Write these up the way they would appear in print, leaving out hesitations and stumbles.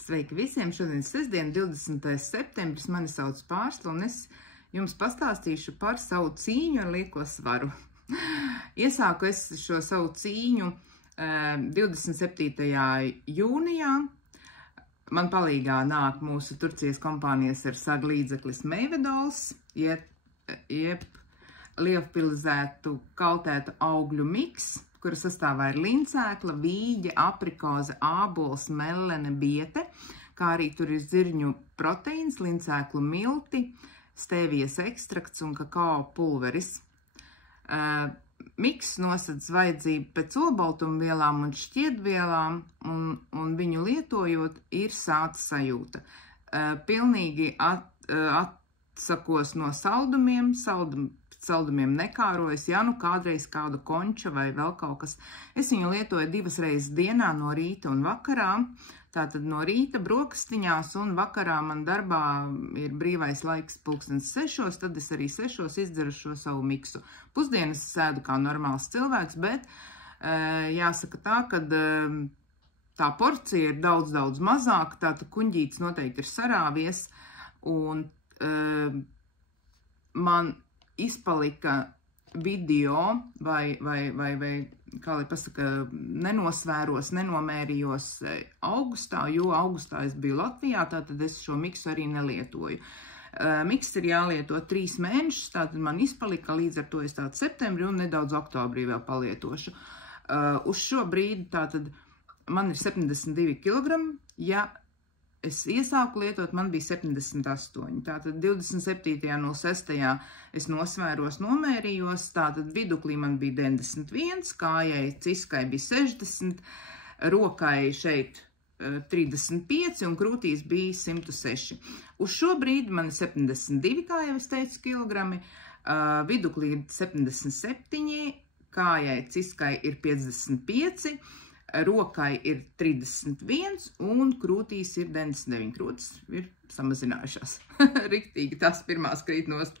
Sveiki visiem! Šodien sestdien, 20. septembris, mani sauc Pārsla, un es jums pastāstīšu par savu cīņu ar lieko svaru. Iesāku es šo savu cīņu 27. jūnijā. Man palīgā nāk mūsu Turcijas kompānijas ar sagu līdzeklis Meivedols, jeb lielpilizētu kaltētu augļu miks, kura sastāvā ir lincēkla, vīģe, aprikoze, ābols, melene, biete, kā arī tur ir zirņu proteīns, lincēklu milti, stēvijas ekstrakts un kakao pulveris. Miks nosedz vajadzību pēc olbaltumvielām un šķiedvielām, un viņu lietojot ir sāta sajūta. Pilnīgi atsakos no saldumiem, saldumiem nekārojas, ja nu kādreiz kādu konča vai vēl kaut kas. Es viņu lietoju 2 reizes dienā, no rīta un vakarā. Tātad no rīta brokastiņās un vakarā man darbā ir brīvais laiks 6:00, tad es arī 6:00 izdzeru šo savu miksu. Pusdienas sēdu kā normāls cilvēks, bet jāsaka tā, ka tā porcija ir daudz mazāka, tātad kuņģītis noteikti ir sarāvies, un man izpalika video vai kā lai pasaka, nenomērījos augustā, jo augustā es biju Latvijā, tātad es šo miksu arī nelietoju. Miks ir jālieto 3 mēnešus, tātad man izpalika, līdz ar to es tātad septembrī un nedaudz oktobrī vēl palietošu. Uz šo brīdi tātad man ir 72 kg, ja es iesāku lietot, man bija 78. Tātad 27.06. es nosvēros, nomērījos, tātad viduklī man bija 91, kājai ciskai bija 60, rokai šeit 35 un krūtīs bija 106. Uz šo brīdi man ir 72, kā jau es teicu, kilogrami, viduklī ir 77, kājai ciskai ir 55, rokai ir 31 un krūtīs ir 99. Krūtis ir samazinājušās. Riktīgi tās pirmās krīt nost.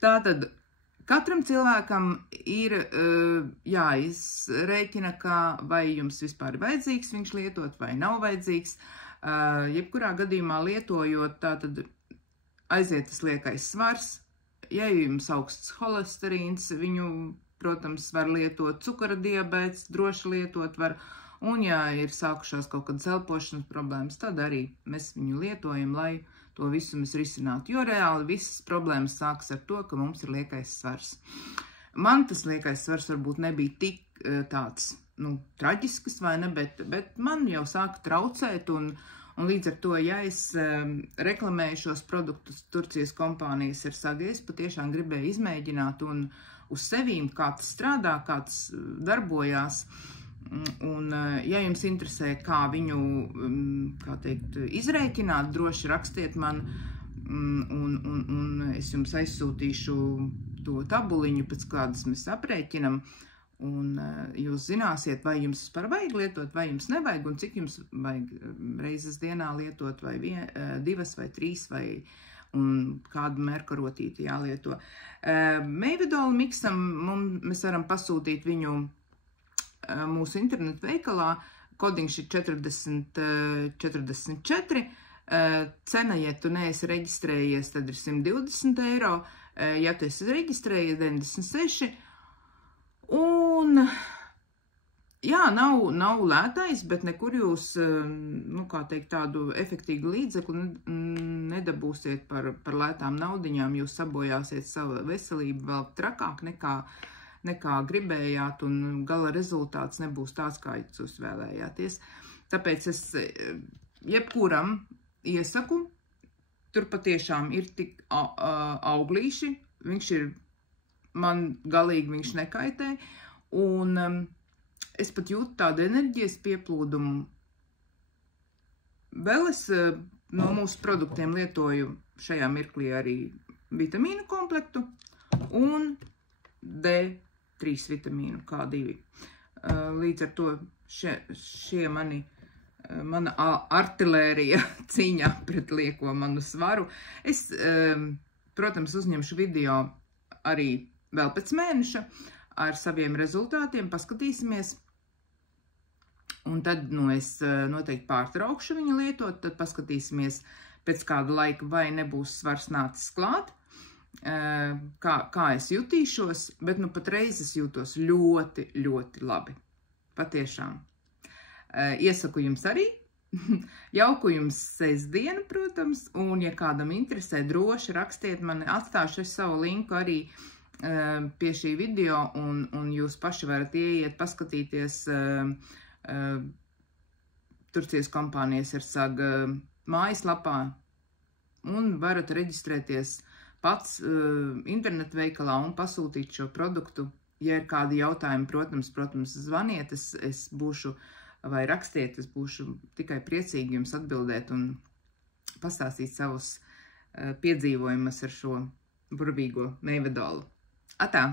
Tātad katram cilvēkam ir jāizrēķina, vai jums vispār ir vajadzīgs viņš lietot vai nav vajadzīgs. Jebkurā gadījumā lietojot, tātad aiziet tas liekais svars. Ja jums augsts holesterīns, viņu protams, var lietot, cukura diabēts, droši lietot var, un ja ir sākušās kaut kādas elpošanas problēmas, tad arī mēs viņu lietojam, lai to visu mēs risinātu, jo reāli visas problēmas sākas ar to, ka mums ir liekais svars. Man tas liekais svars varbūt nebija tik tāds, traģisks vai ne, bet man jau sāka traucēt, un līdz ar to, ja es reklamēju šos produktus Turcijas kompānijas ar sagu, es patiešām gribēju izmēģināt un uz sevīm, kā tas strādā, kā tas darbojās. Un, ja jums interesē, kā viņu, kā teikt, izrēķināt, droši rakstiet man, un es jums aizsūtīšu to tabuliņu, pēc kādas mēs aprēķinam, un jūs zināsiet, vai jums vispār vajag lietot, vai jums nevajag, un cik jums vajag reizes dienā lietot, vai 2 vai 3, vai un kādu mērkarotīti jālieto. Meivedola miksam mēs varam pasūtīt viņu mūsu internetu veikalā. Kodiņš ir 4044. Cena, ja tu neesi reģistrējies, tad ir 120 eiro. Ja tu esi reģistrējies, 96. Un jā, nav lētais, bet nekur jūs, kā teikt, tādu efektīgu līdzekli nedabūsiet par lētām naudiņām. Jūs sabojāsiet savu veselību vēl trakāk nekā gribējāt, un gala rezultāts nebūs tāds, kā jūs vēlējāties. Tāpēc es jebkuram iesaku, tur patiešām ir tik auglīši, viņš ir, man galīgi viņš nekaitē, un es pat jūtu tādu enerģijas pieplūdumu. Vēl es no mūsu produktiem lietoju šajā mirklī arī vitamīnu komplektu un D3 vitamīnu K2. Līdz ar to mana artilērija cīņā pret lieko manu svaru. Es, protams, uzņemšu video arī vēl pēc mēneša ar saviem rezultātiem, paskatīsimies. Un tad, es noteikti pārtraukšu viņu lietot, tad paskatīsimies pēc kāda laika, vai nebūs svars nācis klāt, kā es jutīšos, bet patreiz es jūtos ļoti, ļoti labi. Patiešām. Iesaku jums arī. Jauku jums sestdienu, protams, un ja kādam interesē, droši rakstiet man, atstāšu es savu linku arī pie šī video, un jūs paši varat ieiet, paskatīties Turcijas kompānijas Ersag mājaslapā, un varat reģistrēties pats internetu veikalā un pasūtīt šo produktu. Ja ir kādi jautājumi, protams, zvaniet, es būšu, vai rakstiet, es būšu tikai priecīgi jums atbildēt un pastāstīt savus piedzīvojumus ar šo burvīgo meivedolu. Atā!